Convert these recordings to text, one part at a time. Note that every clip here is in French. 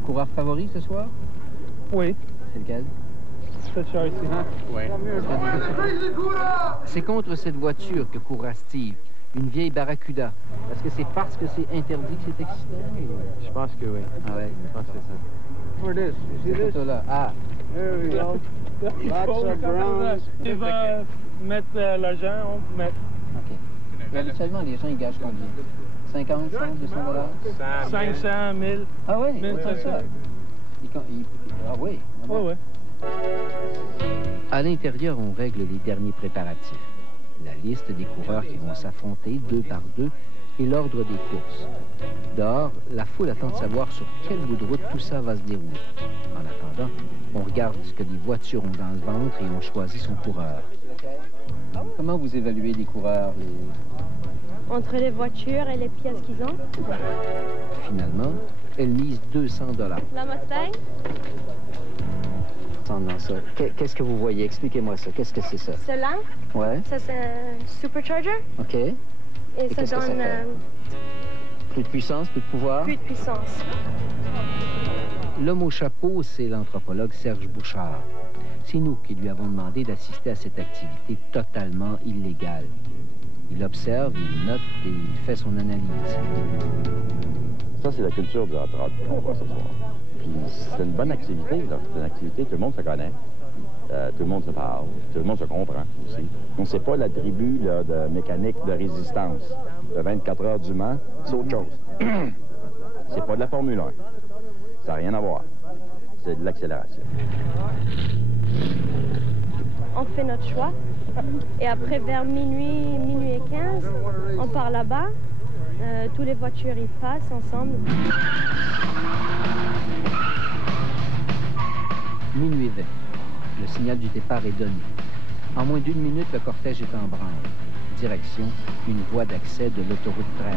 Un coureur favori ce soir? Oui. C'est lequel? C'est cher ici. Oui. C'est contre cette voiture que courra Steve, une vieille Barracuda. Est-ce que c'est parce que c'est interdit que c'est excitant? Ou... Je pense que oui. Ah ouais, Je pense que c'est ça. For this, you see Cette this? photo-là. Ah, There we go. Lots of browns. Tu vas mettre l'argent, on peut mettre OK. Et habituellement, les gens, ils gagent combien? 50, 100, 200 $? 500, 1000. Ah oui, 1500. c'est ça. Ah oui? Oui, oui. À l'intérieur, on règle les derniers préparatifs. La liste des coureurs qui vont s'affronter 2 par 2 et l'ordre des courses. Dehors, la foule attend de savoir sur quel bout de route tout ça va se dérouler. En attendant, on regarde ce que les voitures ont dans le ventre et on choisit son coureur. Comment vous évaluez les coureurs? Entre les voitures et les pièces qu'ils ont. Finalement, elle mise 200 $. La Mustang, Dans ça. Qu'est-ce que vous voyez? Expliquez-moi ça. Qu'est-ce que c'est ça? celle-là, Ouais, ça c'est un supercharger OK. et ça qu'est-ce que ça donne fait? Plus de puissance, plus de pouvoir? plus de puissance. L'homme au chapeau, c'est l'anthropologue Serge Bouchard. C'est nous qui lui avons demandé d'assister à cette activité totalement illégale. Il observe, il note et il fait son analyse. Ça, c'est la culture de notre art qu'on voit ce soir. Puis c'est une bonne activité, là. C'est une activité, tout le monde se connaît, tout le monde se parle, tout le monde se comprend aussi. Donc, c'est pas la tribu là, de mécanique de résistance. De 24 heures du Mans, c'est autre chose. C'est pas de la Formule 1. Ça n'a rien à voir. C'est de l'accélération. On fait notre choix et après vers minuit, minuit et 15, on part là-bas. Toutes les voitures y passent ensemble. Minuit 20. Le signal du départ est donné. En moins d'1 minute, le cortège est en branle. Direction, une voie d'accès de l'autoroute 13.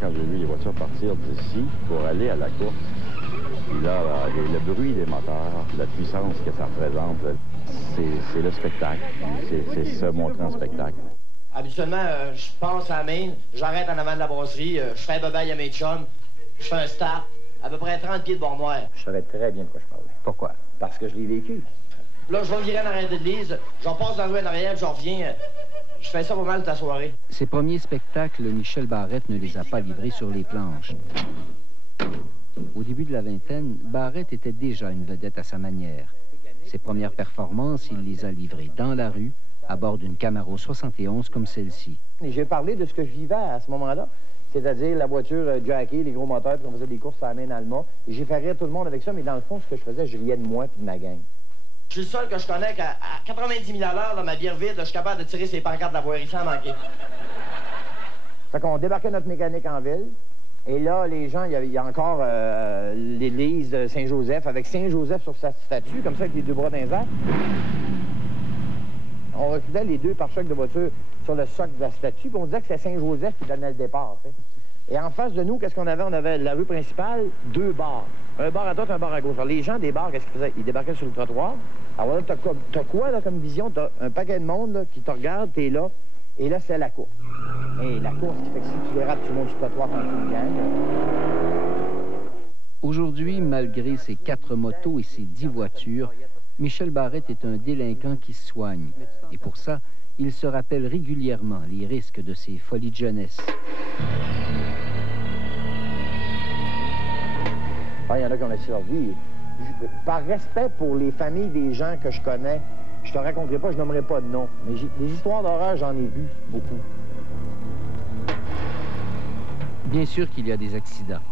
Quand j'ai vu les voitures partir d'ici pour aller à la course, puis là, le bruit des moteurs, la puissance que ça représente, c'est le spectacle. C'est se montrer en spectacle. Habituellement, je passe à la main, j'arrête en avant de la brasserie, je fais bye-bye à mes chums, je fais un start, à peu près 30 pieds de bord noir. Je savais très bien de quoi je parlais. Pourquoi? Parce que je l'ai vécu. Là, je vais virer en arrière de l'église, j'en passe dans le rue en arrière, puis je reviens. Je fais ça pas mal toute la soirée. Ses premiers spectacles, Michel Barrette ne les a pas livrés sur les planches. Au début de la vingtaine, Barrette était déjà une vedette à sa manière. Ses premières performances, il les a livrées dans la rue, à bord d'une Camaro 71 comme celle-ci. J'ai parlé de ce que je vivais à ce moment-là, c'est-à-dire la voiture jackée, les gros moteurs, puis on faisait des courses à la main dans le mât. Et j'ai fait rire tout le monde avec ça, mais dans le fond, ce que je faisais, je riais de moi et de ma gang. Je suis le seul que je connais qu'à 90 000 à l'heure, dans ma bière vide, je suis capable de tirer ses pancartes de la voirie sans manquer. Fait qu'on débarquait notre mécanique en ville. Et là, les gens, il y a encore l'église Saint-Joseph, avec Saint-Joseph sur sa statue, comme ça, avec les deux bras dans les airs. On reculait les deux pare-chocs de voiture sur le socle de la statue, puis on disait que c'est Saint-Joseph qui donnait le départ. T'sais. Et en face de nous, qu'est-ce qu'on avait? On avait la rue principale, 2 bars. Un bar à droite, un bar à gauche. Alors, les gens des bars, qu'est-ce qu'ils faisaient? Ils débarquaient sur le trottoir. Alors là, t'as quoi, là, comme vision? T'as un paquet de monde, là, qui te regarde, t'es là. Et là, c'est la course. Et la course qui fait que si tu dérapes, tu montes sur le trottoir quand tu gagnes. Aujourd'hui, malgré ses 4 motos et ses 10 voitures, Michel Barrette est un délinquant qui se soigne. Et pour ça, il se rappelle régulièrement les risques de ses folies de jeunesse. Il y en a qui ont laissé leur vie. Par respect pour les familles des gens que je connais, je te raconterai pas, je nommerai pas de nom. Mais des histoires d'horreur, j'en ai vu beaucoup. Bien sûr qu'il y a des accidents,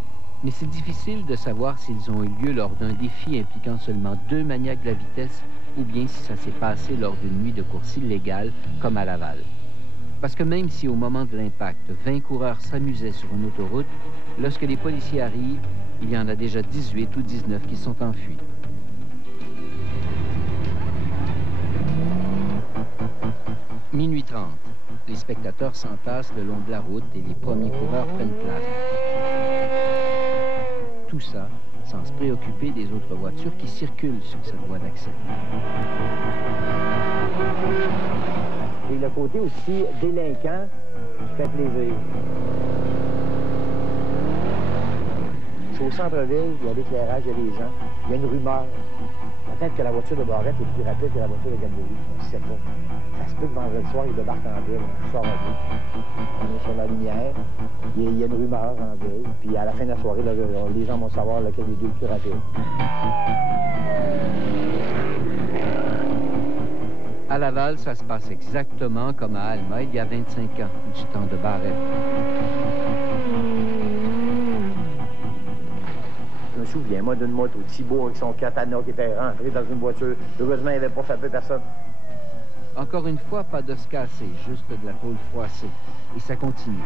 mais c'est difficile de savoir s'ils ont eu lieu lors d'un défi impliquant seulement 2 maniaques de la vitesse ou bien si ça s'est passé lors d'une nuit de course illégale, comme à Laval. Parce que même si au moment de l'impact, 20 coureurs s'amusaient sur une autoroute, lorsque les policiers arrivent, il y en a déjà 18 ou 19 qui sont enfuis. Minuit 30. Les spectateurs s'entassent le long de la route et les premiers coureurs prennent place. Tout ça sans se préoccuper des autres voitures qui circulent sur cette voie d'accès. Et le côté aussi délinquant qui fait plaisir. centre-ville, il y a l'éclairage, il y a les gens. Il y a une rumeur. Peut-être que la voiture de Barrette est plus rapide que la voiture de Gamboury. On ne sait pas. Ça se peut que vendredi soir, il débarque en ville. On sort à vie. On est sur la lumière. Il y a une rumeur en ville. Puis à la fin de la soirée, là, les gens vont savoir lequel des deux est le plus rapide. À Laval, ça se passe exactement comme à Alma il y a 25 ans, du temps de Barrette. Je me souviens, moi, d'une moto, Thibault avec son katana qui était rentré dans une voiture. Heureusement, il n'avait pas frappé personne. Encore une fois, pas d'os cassé, juste de la tôle froissée. Et ça continue.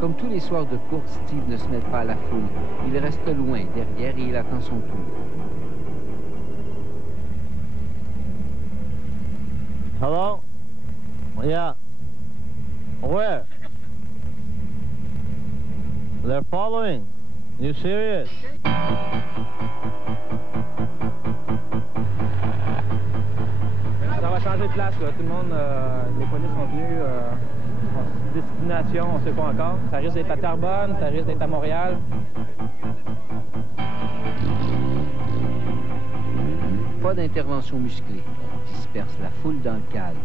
Comme tous les soirs de course, Steve ne se mêle pas à la foule. Il reste loin, derrière, et il attend son tour. Hello? Yeah. Where? They're following. You serious? Ça va changer de place, là. Tout le monde, les polices sont venus. Destination, on ne sait pas encore. Ça risque d'être à Terrebonne, ça risque d'être à Montréal. Pas d'intervention musclée. On disperse la foule dans le calme.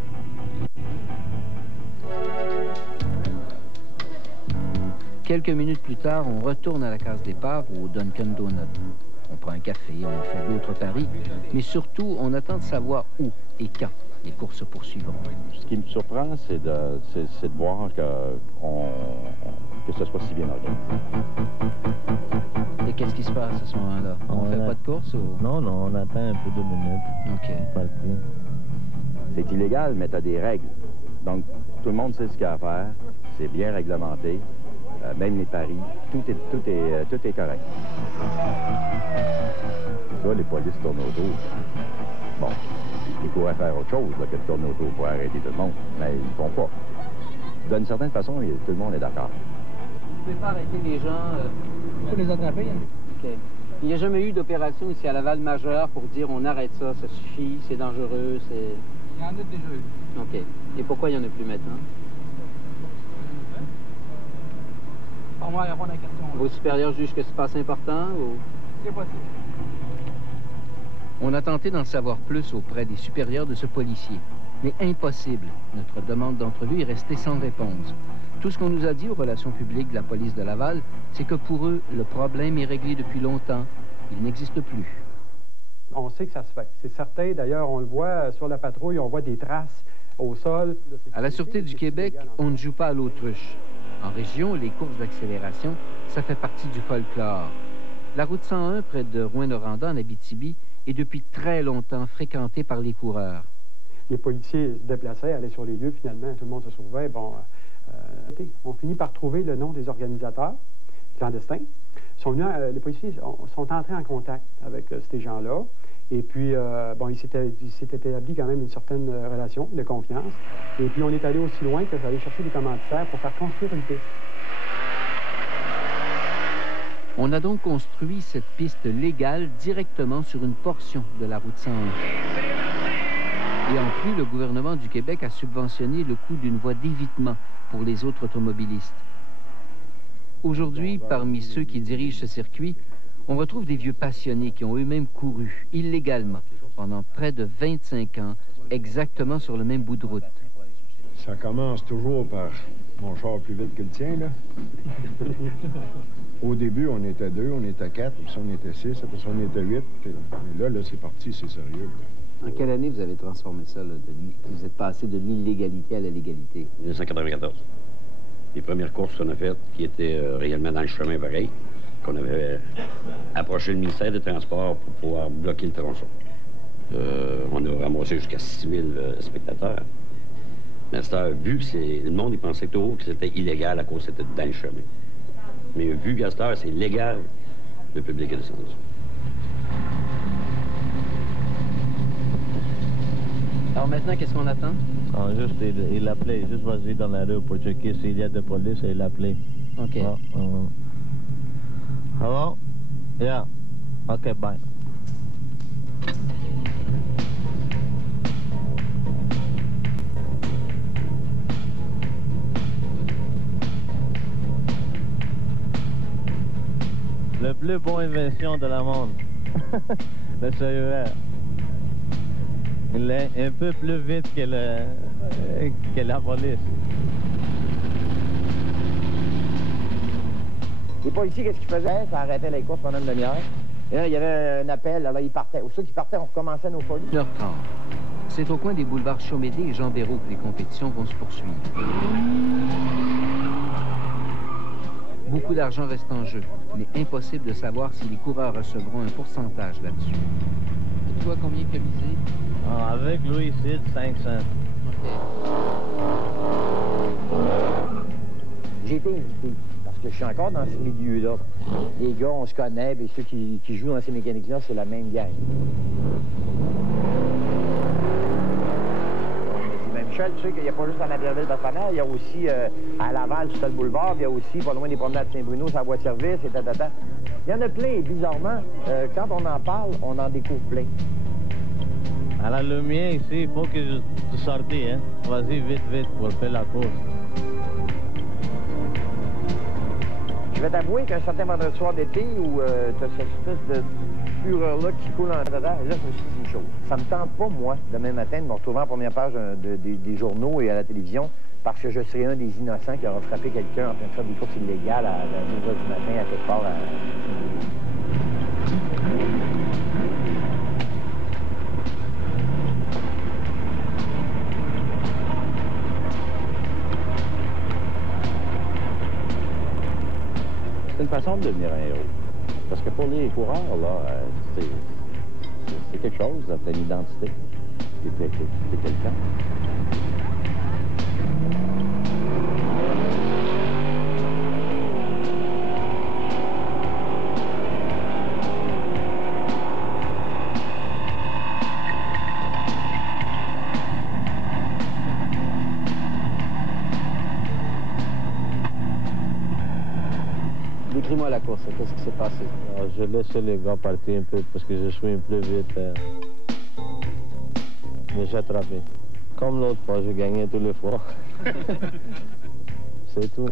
Quelques minutes plus tard, on retourne à la case départ ou au Dunkin' Donut. On prend un café, on fait d'autres paris, mais surtout, on attend de savoir où et quand les courses se poursuivront. Ce qui me surprend, c'est de voir que ce soit si bien organisé. Et qu'est-ce qui se passe à ce moment-là? On fait pas de course ou... Non, on attend un peu 2 minutes. OK. C'est illégal, mais tu as des règles. Donc, tout le monde sait ce qu'il y a à faire. C'est bien réglementé. Même les paris. Tout est correct. Ça, les polices tournent autour. Bon, ils pourraient faire autre chose là, que de tourner autour pour arrêter tout le monde, mais ils ne font pas. D'une certaine façon, tout le monde est d'accord. Vous ne pouvez pas arrêter les gens Pour les attraper, hein? OK. Il n'y a jamais eu d'opération ici à Laval majeure pour dire on arrête ça, ça suffit, c'est dangereux, c'est... Il y en a déjà eu. OK. Et pourquoi il n'y en a plus maintenant? Pour moi, répondre à la question. Vos supérieurs jugent que c'est pas assez important ou... C'est possible. On a tenté d'en savoir plus auprès des supérieurs de ce policier. Mais impossible. Notre demande d'entrevue est restée sans réponse. Tout ce qu'on nous a dit aux relations publiques de la police de Laval, c'est que pour eux, le problème est réglé depuis longtemps. Il n'existe plus. On sait que ça se fait. C'est certain. D'ailleurs, on le voit sur la patrouille, on voit des traces au sol. À la Sûreté du Québec, on ne joue pas à l'autruche. En région, les courses d'accélération, ça fait partie du folklore. La route 101, près de Rouyn-Noranda, en Abitibi, est depuis très longtemps fréquentée par les coureurs. Les policiers se déplaçaient, allaient sur les lieux, finalement, tout le monde se sauvait. Bon, on finit par trouver le nom des organisateurs clandestins. Les policiers sont entrés en contact avec ces gens-là. Et puis, bon, il s'était établi quand même une certaine relation de confiance. Et puis, on est allé aussi loin que d'aller chercher des commanditaires pour faire construire une piste. On a donc construit cette piste légale directement sur une portion de la route 101. Et en plus, le gouvernement du Québec a subventionné le coût d'une voie d'évitement pour les autres automobilistes. Aujourd'hui, parmi ceux qui dirigent ce circuit, on retrouve des vieux passionnés qui ont eux-mêmes couru illégalement pendant près de 25 ans, exactement sur le même bout de route. Ça commence toujours par mon char plus vite que le tien, là. Au début, on était 2, on était 4, puis ça, on était 6, après ça, on était 8. Mais là, c'est parti, c'est sérieux. Là. En quelle année vous avez transformé ça, là, vous êtes passé de l'illégalité à la légalité? 1994. Les premières courses qu'on a faites, qui étaient réellement dans le chemin pareil, qu'on avait approché le ministère des Transports pour pouvoir bloquer le tronçon. On a ramassé jusqu'à 6 000 spectateurs. Mais vu que le monde y pensait toujours que c'était illégal à cause c'était dans le chemin. Mais vu qu'à cette heure, c'est légal, le public est descendu. Alors maintenant, qu'est-ce qu'on attend? Juste, il appelait, juste vas-y dans la rue pour checker s'il y a de police et il appelait. OK. Hello? Yeah. OK, bye. plus bonne invention de la monde. Le cellulaire. Il est un peu plus vite que la police. Les policiers, qu'est-ce qu'ils faisaient? Ça arrêtait les courses pendant une demi-heure. Et là, il y avait un appel, alors ils partaient. Ceux qui partaient, on recommençait nos folies. 1h30. C'est au coin des boulevards Chaumédé et Jean Béraud que les compétitions vont se poursuivre. Beaucoup d'argent reste en jeu, mais impossible de savoir si les coureurs recevront un pourcentage là-dessus. Et toi, combien tu as misé? Ah, avec Louis Cid, 500. J'ai été invité, parce que je suis encore dans ce milieu-là. Les gars, on se connaît, et ceux qui jouent dans ces mécaniques-là, c'est la même gang. Michel, tu sais qu'il n'y a pas juste à Naperville-Bastonnais, il y a aussi à Laval, sur le boulevard, il y a aussi pas loin des promenades de Saint-Bruno, sa voie de service, et tatata. Il y en a plein, et bizarrement, quand on en parle, on en découvre plein. À la lumière ici, il faut que tu sortes, hein. Vas-y, vite, vite, pour faire la course. Je vais t'avouer qu'un certain vendredi soir d'été où tu as cette espèce de fureur-là qui coule en dedans, et là, je me suis dit une chose. Ça me tente pas, moi, demain matin, de me retrouver en première page des journaux et à la télévision, parce que je serai un des innocents qui aura frappé quelqu'un en train de faire des courses illégales à 2h du matin, à quelque part à Saint-Louis. C'est une façon de devenir un héros. Parce que pour les coureurs, là, c'est quelque chose, t'as une identité. T'es quelqu'un. Décris-moi la course, qu'est-ce qui s'est passé? Alors, je laisse les gars partir un peu parce que je suis un peu vite. Mais j'ai attrapé. Comme l'autre fois, je gagnais tous les fois. C'est tout.